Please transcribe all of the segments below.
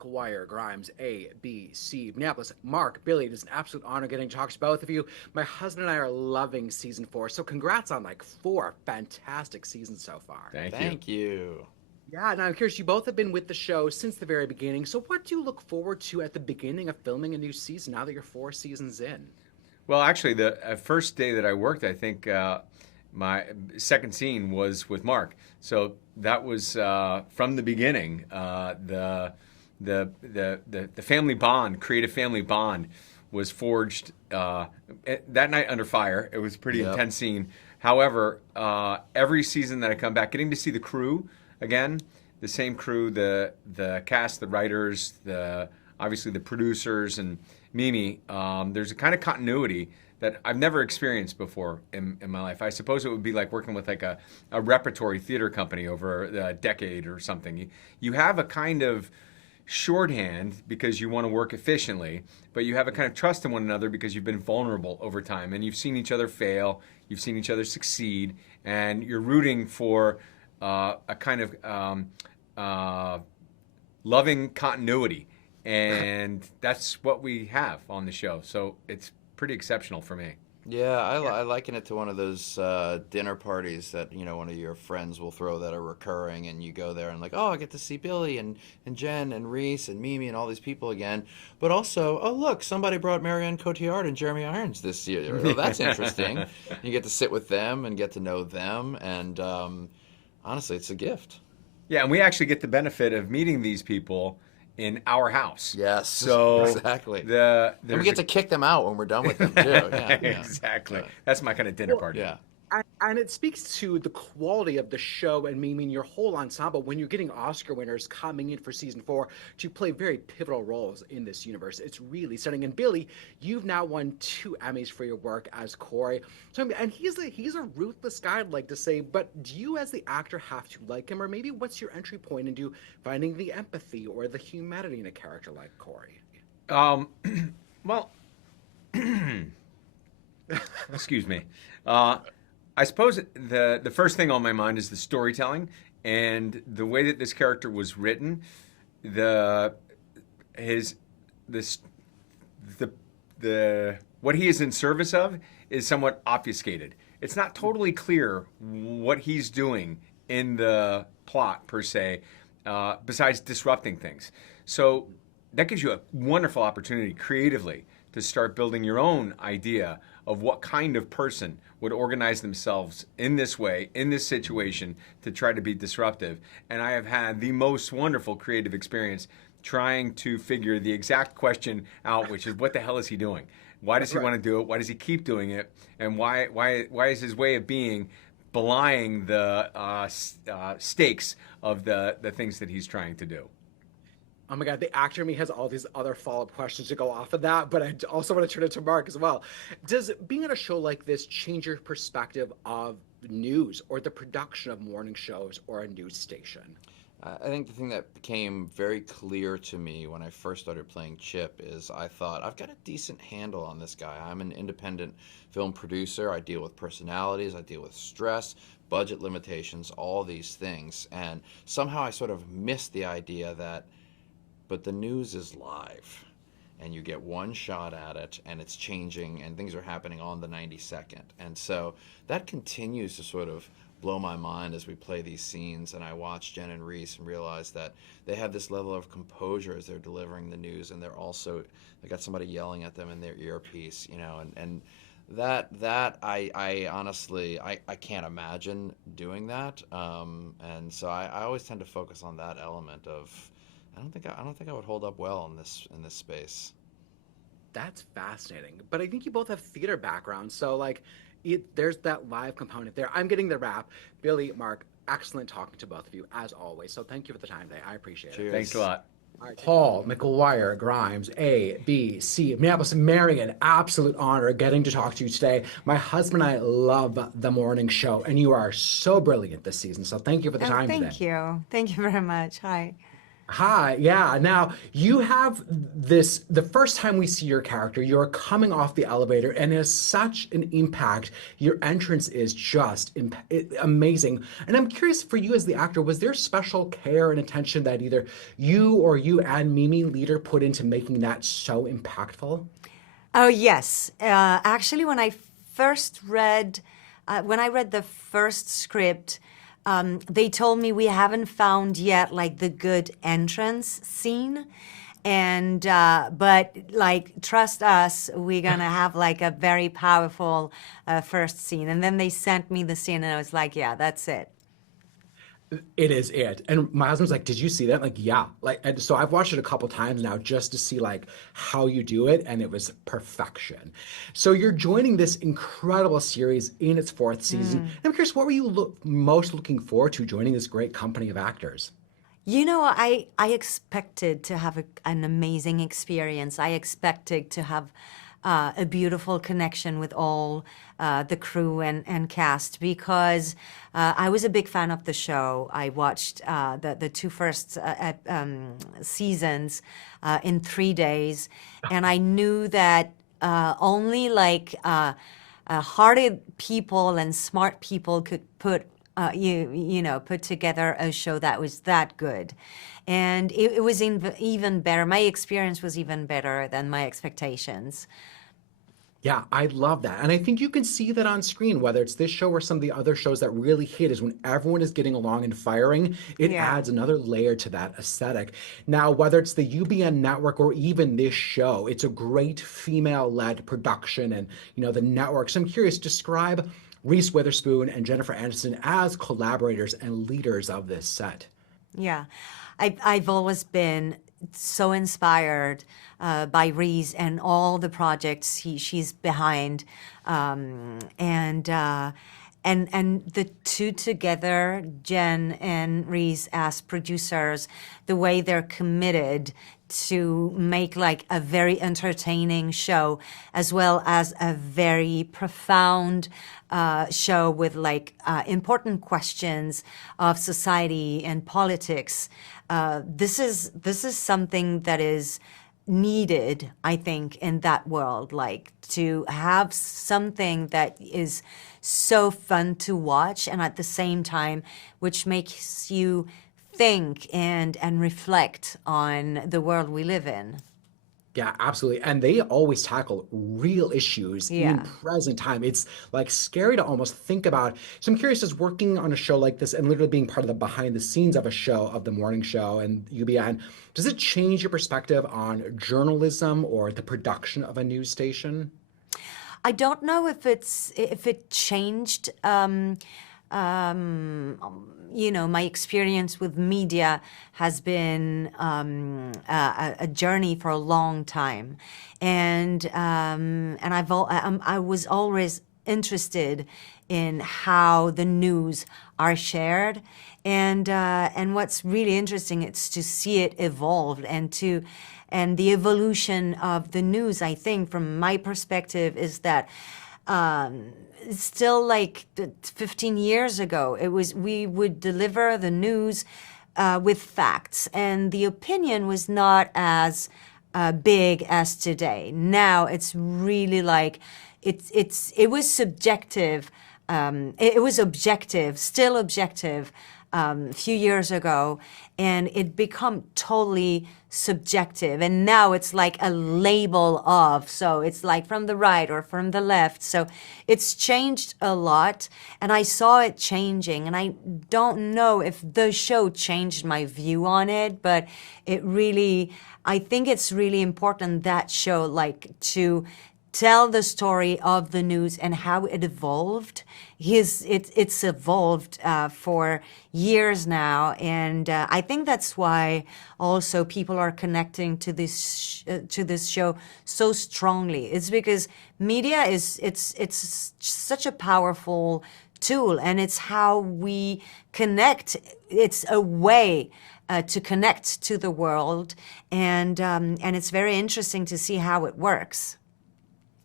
McGuire, Grimes, A, B, C, Minneapolis, Mark, Billy. It is an absolute honor getting to talk to both of you. My husband and I are loving season 4, so congrats on like 4 fantastic seasons so far. Thank you. Thank you. Yeah, now I'm curious, you both have been with the show since the very beginning, so what do you look forward to at the beginning of filming a new season now that you're 4 seasons in? Well, actually, the first day that I worked, I think my second scene was with Mark. So that was from the beginning. The family bond, creative family bond, was forged that night under fire. It was a pretty intense scene. However, every season that I come back, getting to see the crew again, the same crew, the cast, the writers, obviously the producers, and Mimi, there's a kind of continuity that I've never experienced before in my life. I suppose it would be like working with like a repertory theater company over a decade or something. You have a kind of shorthand because you want to work efficiently, but you have a kind of trust in one another because you've been vulnerable over time and you've seen each other fail, you've seen each other succeed, and you're rooting for a kind of loving continuity. And that's what we have on the show. So it's pretty exceptional for me. Yeah, I liken it to one of those dinner parties that, one of your friends will throw that are recurring, and you go there and like, oh, I get to see Billy and Jen and Reese and Mimi and all these people again. But also, oh, look, somebody brought Marion Cotillard and Jeremy Irons this year. Oh, that's interesting. You get to sit with them and get to know them, and honestly, it's a gift. Yeah, and we actually get the benefit of meeting these people in our house. Yes, so exactly. And we get to kick them out when we're done with them too. Yeah, exactly. That's my kind of dinner party. Yeah. And it speaks to the quality of the show and Mimi and your whole ensemble when you're getting Oscar winners coming in for season 4 to play very pivotal roles in this universe. It's really stunning. And Billy, you've now won 2 Emmys for your work as Corey. And he's a ruthless guy, I'd like to say, but do you as the actor have to like him? Or maybe what's your entry point into finding the empathy or the humanity in a character like Corey? Well, excuse me. I suppose the first thing on my mind is the storytelling and the way that this character was written. What he is in service of is somewhat obfuscated. It's not totally clear what he's doing in the plot per se, besides disrupting things. So that gives you a wonderful opportunity creatively to start building your own idea of what kind of person would organize themselves in this way, in this situation, to try to be disruptive. And I have had the most wonderful creative experience trying to figure the exact question out, which is, what the hell is he doing? Why does he want to do it? Why does he keep doing it? And why is his way of being belying the stakes of the things that he's trying to do? Oh my God, the actor in me has all these other follow-up questions to go off of that, but I also want to turn it to Mark as well. Does being on a show like this change your perspective of news or the production of morning shows or a news station? I think the thing that became very clear to me when I first started playing Chip is I thought, I've got a decent handle on this guy. I'm an independent film producer. I deal with personalities. I deal with stress, budget limitations, all these things. And somehow I sort of missed the idea that, but the news is live, and you get one shot at it, and it's changing, and things are happening on the 92nd. And so that continues to sort of blow my mind as we play these scenes, and I watch Jen and Reese and realize that they have this level of composure as they're delivering the news, and they got somebody yelling at them in their earpiece, and that I honestly I can't imagine doing that, and so I always tend to focus on that element of, I don't think I would hold up well in this space. That's fascinating. But I think you both have theater backgrounds, so there's that live component there. I'm getting the rap. Billy, Mark, excellent talking to both of you as always. So thank you for the time today. I appreciate Cheers. it. Thanks a lot. Right, Paul, McGuire, Grimes, A, B, C, Minneapolis, Marion, absolute honor getting to talk to you today. My husband and I love the morning show, and you are so brilliant this season. So thank you for the time today. Thank you. Thank you very much. Hi. Hi, yeah. Now you have this, the first time we see your character, you're coming off the elevator and it has such an impact. Your entrance is just amazing. And I'm curious for you as the actor, was there special care and attention that either you or you and Mimi Leader put into making that so impactful? Oh, yes. Actually, when I read the first script, they told me we haven't found yet like the good entrance scene. And, but like, trust us, we're gonna have like a very powerful first scene. And then they sent me the scene and I was like, yeah, that's it. It is it. And my husband's like, "Did you see that?" Like, yeah. Like, and so I've watched it a couple times now just to see like how you do it, and it was perfection. So you're joining this incredible series in its fourth season. And I'm curious, what were you most looking forward to joining this great company of actors? You know, I expected to have an amazing experience. I expected to have a beautiful connection with all the crew and cast because I was a big fan of the show. I watched the two first seasons in 3 days, and I knew that only like hearted people and smart people could put together a show that was that good. And it was even better. My experience was even better than my expectations. Yeah, I love that. And I think you can see that on screen, whether it's this show or some of the other shows that really hit is when everyone is getting along and firing, it Yeah. adds another layer to that aesthetic. Now, whether it's the UBN network or even this show, it's a great female-led production and, the network. So I'm curious, describe Reese Witherspoon and Jennifer Aniston as collaborators and leaders of this set. Yeah, I've always been so inspired by Reese and all the projects she's behind, and the two together, Jen and Reese as producers, the way they're committed to make like a very entertaining show as well as a very profound show with like important questions of society and politics. This is something that is needed, I think, in that world, like to have something that is so fun to watch and at the same time, which makes you think and reflect on the world we live in. Yeah, absolutely. And they always tackle real issues in Yeah. present time. It's like scary to almost think about. So I'm curious, as working on a show like this and literally being part of the behind the scenes of a show, of the morning show and UBN, does it change your perspective on journalism or the production of a news station? I don't know if it changed. My experience with media has been a journey for a long time, and I was always interested in how the news are shared, and what's really interesting is to see it evolve and the evolution of the news. I think, from my perspective, is that. It's still like 15 years ago. We would deliver the news with facts, and the opinion was not as big as today. Now it's really like it was subjective. It was objective, still objective, a few years ago, and it become totally subjective. And now it's like a label of, so it's like from the right or from the left. So it's changed a lot, and I saw it changing. And I don't know if the show changed my view on it, but I think it's really important, that show, like to tell the story of the news and how it evolved. It's evolved for years now, and I think that's why also people are connecting to this show so strongly. It's because media it's such a powerful tool, and it's how we connect. It's a way to connect to the world, and it's very interesting to see how it works.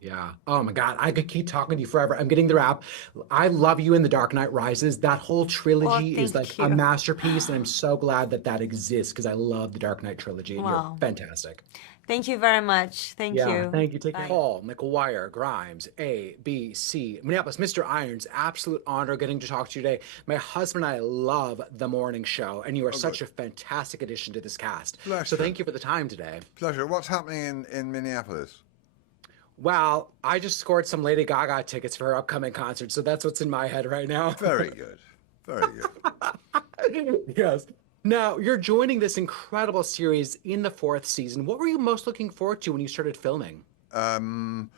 Yeah. Oh my God. I could keep talking to you forever. I'm getting the wrap. I love you in The Dark Knight Rises. That whole Well, trilogy is like thank a you. masterpiece, and I'm so glad that that exists because I love the Dark Knight trilogy, and you're Wow. fantastic. Thank you very much. Thank Yeah, you. thank you. Take care. Bye. Paul, McGuire, Grimes, A, B, C, Minneapolis, Mr. Irons. Absolute honor getting to talk to you today. My husband and I love the morning show, and you are Oh, such good. a fantastic addition to this cast. So Pleasure. thank you for the time today. Pleasure. What's happening in Minneapolis? Well, I just scored some Lady Gaga tickets for her upcoming concert, so that's what's in my head right now. Very good. Very good. Yes. Now, you're joining this incredible series in the fourth season. What were you most looking forward to when you started filming? Um,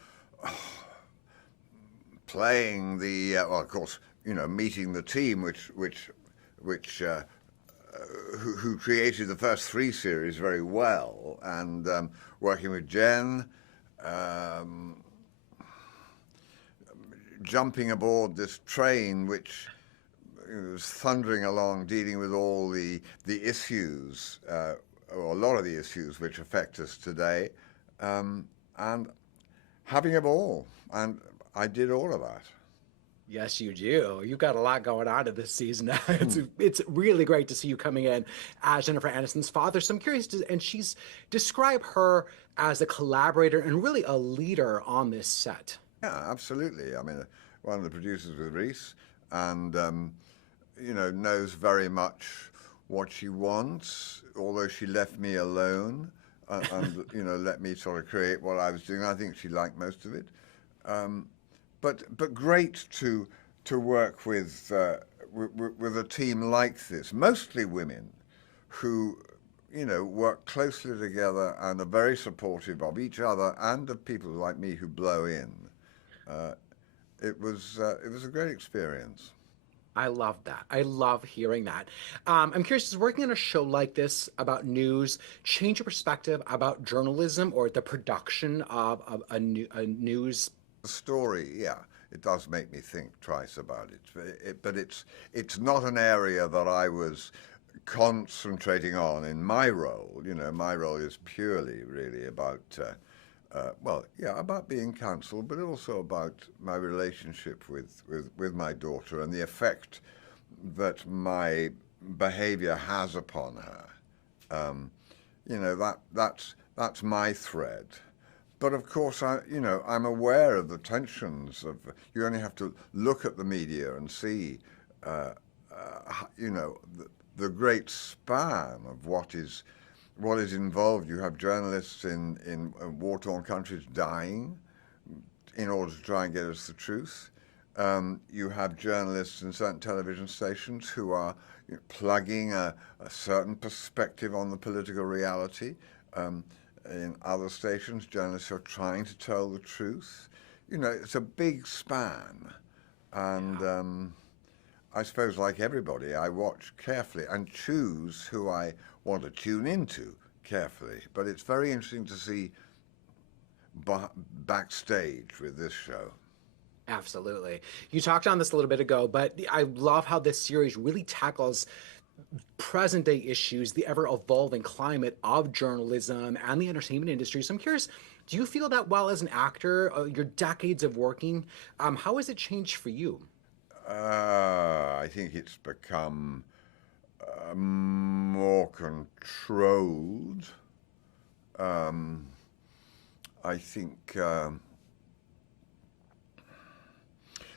Playing the well, of course, meeting the team, which who created the first three series very well, and working with Jen, um, jumping aboard this train, which was thundering along, dealing with all the issues, or a lot of the issues which affect us today, and having a ball. And I did all of that. Yes, you do. You've got a lot going on in this season. It's really great to see you coming in as Jennifer Aniston's father. So I'm curious, and she's describe her as a collaborator and really a leader on this set. Yeah, absolutely. I mean, one of the producers with Reese, and knows very much what she wants. Although she left me alone, and let me sort of create what I was doing. I think she liked most of it. But great to work with a team like this, mostly women, who work closely together and are very supportive of each other and of people like me who blow in. It was a great experience. I love that. I love hearing that. I'm curious, does working on a show like this about news change your perspective about journalism or the production of a news? The story, yeah, it does make me think twice about it. But it's not an area that I was concentrating on in my role. My role is purely really about about being counsel, but also about my relationship with my daughter and the effect that my behavior has upon her. That's my thread. But of course, I'm aware of the tensions of. You only have to look at the media and see, the great span of what is involved. You have journalists in war-torn countries dying in order to try and get us the truth. You have journalists in certain television stations who are plugging a certain perspective on the political reality. In other stations, journalists are trying to tell the truth. It's a big span. And I suppose, like everybody, I watch carefully and choose who I want to tune into carefully. But it's very interesting to see backstage with this show. Absolutely. You talked on this a little bit ago, but I love how this series really tackles present day issues, the ever evolving climate of journalism and the entertainment industry. So I'm curious, do you feel that while as an actor, your decades of working, how has it changed for you? I think it's become more controlled. I think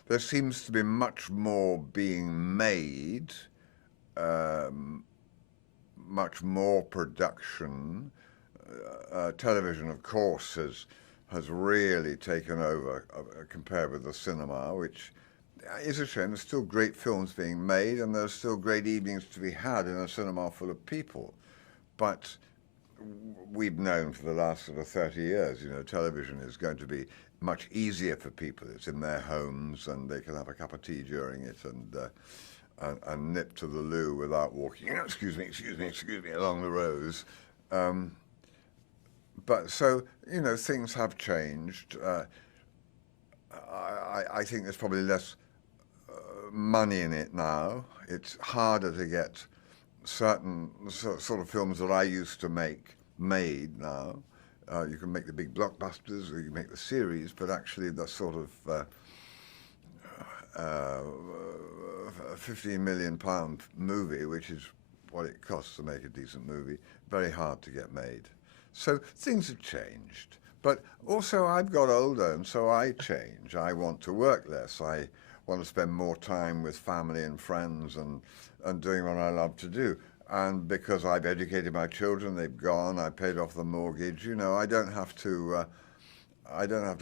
there seems to be much more being made, much more production. Television, of course, has really taken over compared with the cinema, which is a shame. There's still great films being made, and there's still great evenings to be had in a cinema full of people. But we've known for the last sort of 30 years, television is going to be much easier for people. It's in their homes, and they can have a cup of tea during it and nip to the loo without walking, excuse me, along the rows. But so, things have changed. I think there's probably less money in it now. It's harder to get certain sort of films that I used to make made now. You can make the big blockbusters, or you can make the series, but actually the sort of £15 million movie, which is what it costs to make a decent movie, very hard to get made. So things have changed. But also I've got older, and so I change. I want to work less. I want to spend more time with family and friends and doing what I love to do. And because I've educated my children, they've gone, I paid off the mortgage, you know, I don't have to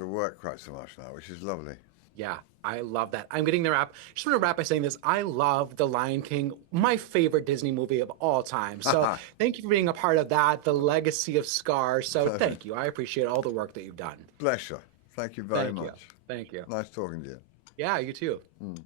work quite so much now, which is lovely. Yeah, I love that. I'm getting the wrap. Just want to wrap by saying this. I love The Lion King, my favorite Disney movie of all time. So thank you for being a part of that, the legacy of Scar. So thank you. I appreciate all the work that you've done. Pleasure. Thank you very much. Thank you. Nice talking to you. Yeah, you too. Mm.